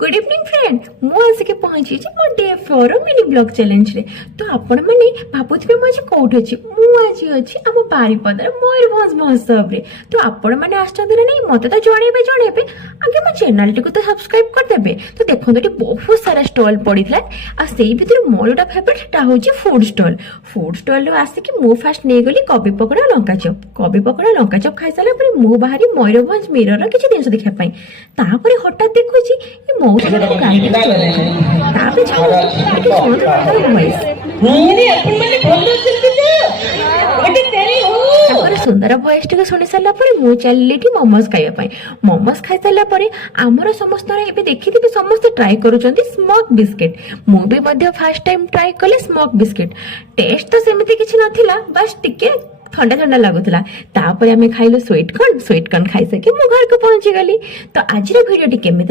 Good evening friend मु आसिके पहुंची मो डे 4 मिनी ब्लॉग चैलेंज रे। तो आपण माने भाबुथिबे मु आज कोठ अछि मु आज अछि हम बारीपदर मयूरभंज महोत्सव रे। तो आपण माने आछथि ना नहीं मते तो जणेबे आगे मो चैनल टिको तो सब्सक्राइब कर देबे। तो देखो तो बहुत सारा स्टॉल पड़ीथला आ सेई भितर मोर एउटा फेवरेट टा होची फूड स्टॉल रो आसिके मु फास्ट नै गली कबी पकोड़ा लंका चप खाइ साला पर मु बाहरी मयूरभंज मिरर किछि दिन देखा पाई तापर हठात देखुची ए मौसी को गाड़ी तापर सुंदर वॉइस टी शुणी सारा मु चली मोमोज खाइबा मोमोज खाई सारा आमर समस्त एबे देखिथिबे समस्त ट्राई करूछंती स्मोक बिस्किट मु भी मध्य फर्स्ट टाइम ट्राई कले स्मोक बिस्किट टेस्ट तो सेमिति किछि नथिला बस टिके ठंडा ठंडा लगुला तापर आमे खाइलो स्वीट कॉर्न खाई सके मु घर को पहुंची गली। तो आज वीडियो टी केमिति